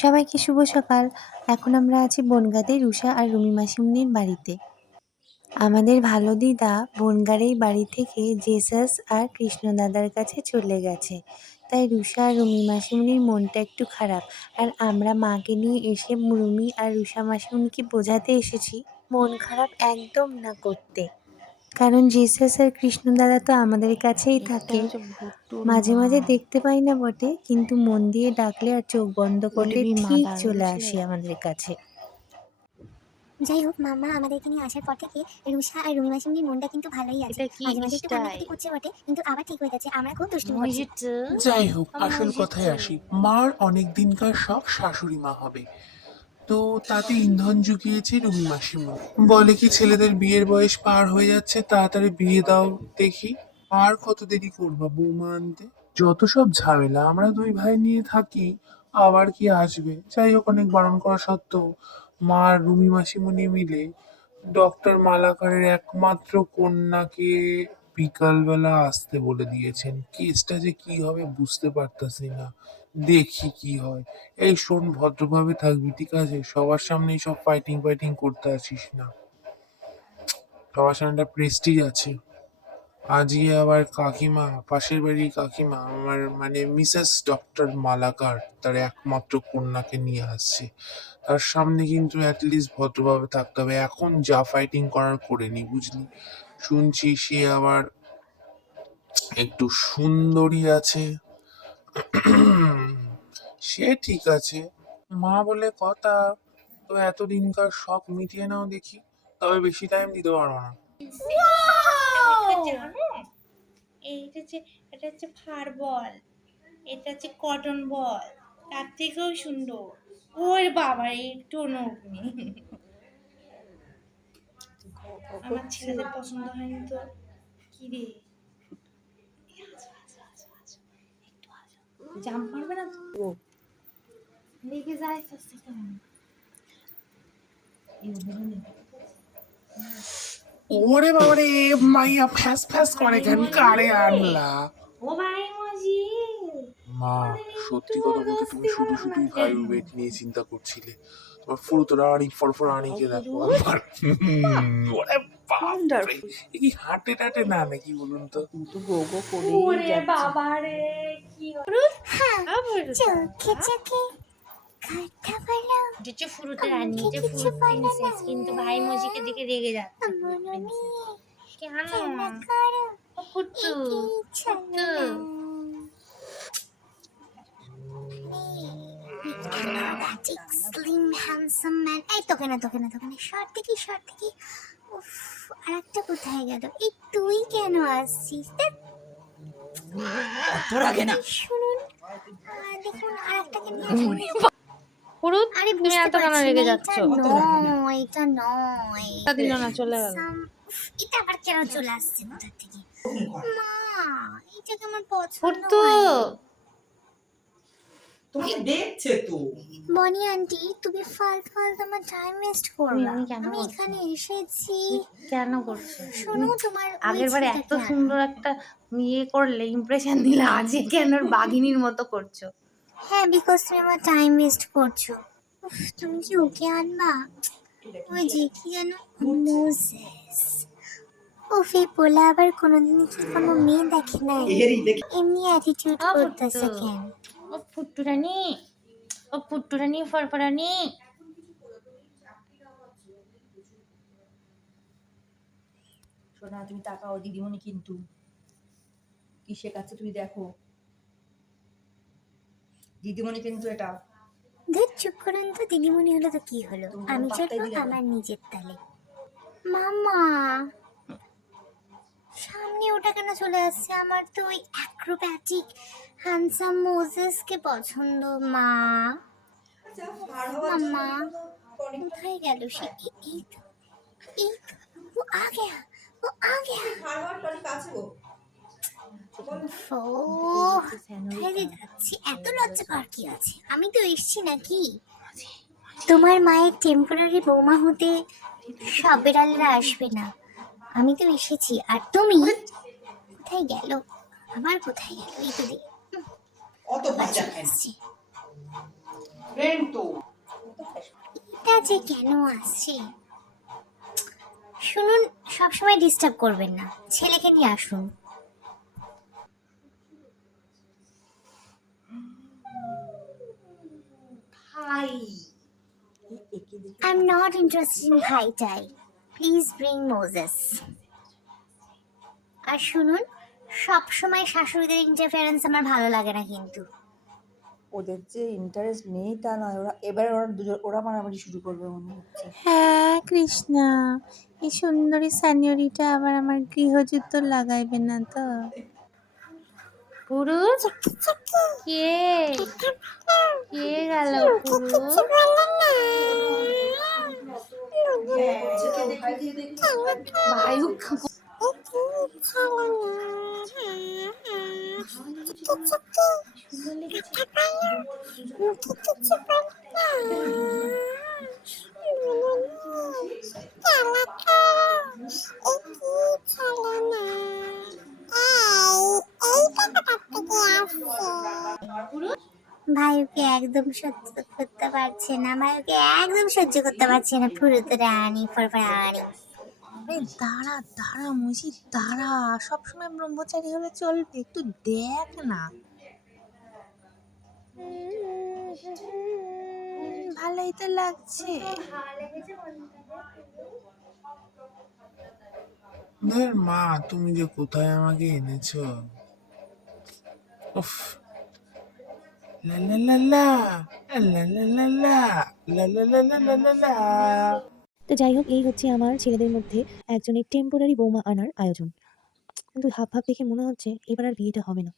সবাইকে শুভ সকাল। এখন আমরা আছি বনগাঁতে রুষা আর রুমি মাসিমনির বাড়িতে। আমাদের ভালো দিদা বনগাঁর বাড়ি থেকে জেসাস আর কৃষ্ণ দাদার কাছে চলে গেছে। তাই রুষা আর রুমি মাসিমনির মনটা একটু খারাপ। আর আমরা মাকে নিয়ে এসে রুমি আর রুষা মাসিমনিকে বোঝাতে এসেছি, মন খারাপ একদম না করতে। কারণ জেসাস আর কৃষ্ণ দাদা তো আমাদের কাছেই থাকে। মাঝে মাঝে দেখতে পাই না বটে কিন্তু মন দিয়ে ডাকলে আর চোখ বন্ধ করলে ঠিক চলে। আসে আমাদের কাছে। যাই হোক মামা আমাদেরকে নিয়ে আসার পর থেকে রুষা আর রুমি মাসিমনির মনটা কিন্তু ভালোই আছে। মাঝে মাঝে একটু কান্নাকাটি করছে বটে কিন্তু আবার ঠিক হয়ে যাচ্ছে আমরা খুব দুষ্টুমি করছি। যাই হোক আসল। কথায় আসি। মার অনেক দিনকার শখ শাশুড়ি মা হবে। তো তাতে ইন্ধন জুগিয়েছে রুমি মাসিমা। বলে কি ছেলেদের বিয়ের বয়স পার হয়ে যাচ্ছে, তাড়াতাড়ি বিয়ে দাও দেখি। আর কত দেরি করবা বৌমা আনতে? যত সব ঝামেলা, আমরা দুই ভাই নিয়ে থাকি, আবার কি আসবে? যাই হোক, অনেক বারণ করা সত্ত্বেও মা রুমি মাসিমণি মিলে ডক্টর মালাকারের একমাত্র কন্যাকে বিকালবেলা আসতে বলে দিয়েছেন। কেসটা যে কি হবে বুঝতে পারতাছি না। দেখি কি হয়। এই শোন, ভদ্রভাবে থাকবি, ঠিক আছে? সবার সামনে সব ফাইটিং ফাইটিং করতে আসিস না। সবার সামনে একটা প্রেস্টিজ আছে। আজকে আবার কাকিমা, পাশের বাড়ির কাকিমা, আমার মানে মিসেস ডক্টর মালাকার, তার একমাত্র কন্যাকে নিয়ে আসছে। তার সামনে কিন্তু অ্যাটলিস্ট ভদ্রভাবে থাকতে হবে। এখন যা ফাইটিং করার করে নি, বুঝলি? শুনছি সে আবার একটু সুন্দরী আছে। সে ঠিক আছে। মা বলে, কথা, তো এতদিনকার শখ মিটিয়ে নাও দেখি। তবে বেশি টাইম দিতে পারব না। এইটা হচ্ছে, এটা হচ্ছে ফার বল। এটা হচ্ছে কটন বল। তার থেকেও সুন্দর। ওর বাবা একটু নগ্নি আমার ছেলেদের পছন্দ হয়নি তো। কি রে? জাম্প মারবে না তো? লেগে যায় কেমন ওরে বাবারে মাইয়া ফ্যাস ফ্যাস করে কেন কারে আনলা? ও ভাই মজি। মা সত্যি কথা বলতে তুমি শুধু শুধু ভাই ওয়েট নিয়ে চিন্তা করছিলে। রানী ফরফর রানীকে দেখো আমার ওরে বাপরে কি হাঁটে টাটে না নাকি বলুন তো তো গো গো করেই ওরে বাবা রে কি হ্যাঁ আবার চোখে চোখে কথা বলো ফুরুতে রানী। প্রিন্সেস কিন্তু ভাই মজিকে দেখে রেগে যাচ্ছে কেন করো ফুটু Acrobatic, slim, handsome man. এই তোকে না তোকে না তোকে না। শর্ট থেকে শর্ট থেকে উফ আর একটা কোথায় গেল? এই তুই কেন আসছিস? তোর আগে না। শুনুন। দেখুন আর একটাকে নিয়ে। ফুরুত আরে তুমি এত কেন রেগে যাচ্ছ? এটা নয় এটা নয়। তা দিল না চলে গেল। এটা আবার কেন চলে আসছে? কোথা থেকে? মা এটাকে আমার পছন্দ ফুটু হয়নি। তোমাকে দেখছে তো। বনি আন্টি তুমি ফালতু ফালতু আমার টাইম ওয়েস্ট করো আমি কেন আমি এখানে এসেছি। কেন করছ? শোনো তোমার ওই আগের বারে এত সুন্দর একটা ইয়ে করলে ইমপ্রেশন দিলে আজকে কেন বাঘিনীর মতো করছ? হ্যাঁ বিকজ তুমি আমার টাইম ওয়েস্ট করছ। উফ, তুমি কি ওকে আনবা? ওই যে কি যেন মোজেস উফ এই পোলা আবার কোনোদিন কি কোনো মেয়ে দেখে নাই? এমনি অ্যাটিটিউড করতেছে কেন? ও ফুট্টু রানী ও ফুট্টু রানী ফরফরানি। শোনা তুমি তাকাও দিদিমণি কিন্তু। কি শেখাচ্ছে তুমি দেখো? দিদিমণি কিন্তু এটা। ধুর চুপ করুন তো দিদিমণি হলো তো কি হলো? আমি চলবো আমার নিজের তালে। মামা! সামনে ওটা কেন চলে আসছে? আমার তো ওই অ্যাক্রোব্যাটিক হ্যান্ডসাম মোজেসকে পছন্দ মা। মামা কোথায় গেল সে? এই- এই তো এই তো ও আ গয়া ও আ গয়া। যাচ্ছি? এত লজ্জা পাওয়ার কি আছে? আমি তো এসছি নাকি? তোমার মায়ের টেম্পোরারি বৌমা হতে সব বেড়ালেরা আসবে না। আমি তো এসেছি আর তুমি? কোথায় গেল? আবার কোথায় গেল? এই তো দেখ। অত আসছি। ফ্রেন্ড তো যে কেন আসছে? শুনুন সবসময় ডিস্টার্ব করবেন না। ছেলেকে নিয়ে আসুন। ভাই এ- একে দেখে I am please bring Moses আর শুনুন সব সময় শাশুড়িদের ইন্টারফারেন্স আমার ভালো লাগে না কিন্তু। ওদের যে ইন্টারেস্ট নেই তা নয় ওরা এবার ওরা দুজন ওরা মারামারি শুরু করবে মনে হচ্ছে। হ্যাঁ কৃষ্ণা এই সুন্দরী স্যানিয়রিটা আবার আমার গৃহযুদ্ধ লাগাইবে না তো। পুরুষ? কে? কে গেল পুরুষ? 마요 그거. 초초초 초초초 사랑해. ভাইকে একদম সহ্য করতে পারছে না ভাইকে একদম সহ্য করতে পারছে না। ফুরুত রানী ফরফরানি আরে দাঁড়া দাঁড়া মুজি দাঁড়া। সবসময় ব্রহ্মচারী হলে চলবে একটু দেখ না। ভালোই তো লাগছে। মা তুমি যে কোথায় আমাকে এনেছো? উফ। La la la la, la la la la, la. La la la la la la। তো যাই হোক এই হচ্ছে আমার ছেলেদের মধ্যে একজনের টেম্পোরারি বৌমা আনার আয়োজন। কিন্তু হাফ হাফ দেখে মনে হচ্ছে এবার আর বিয়েটা হবে না।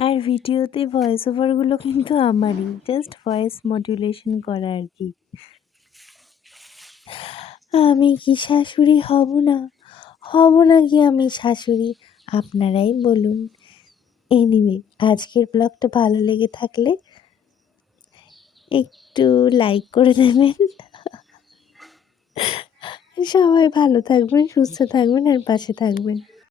আর ভিডিওতে ভয়েস ওভারগুলো কিন্তু আমারই। জাস্ট ভয়েস মডুলেশন করা আর কি। আমি কি শাশুড়ি হব না? হব না কি আমি শাশুড়ি? আপনারাই বলুন। এনিওয়ে আজকের ব্লগটা ভালো লেগে থাকলে একটু লাইক করে দেবেন। সবাই ভালো থাকবেন, সুস্থ থাকবেন, আর পাশে থাকবেন।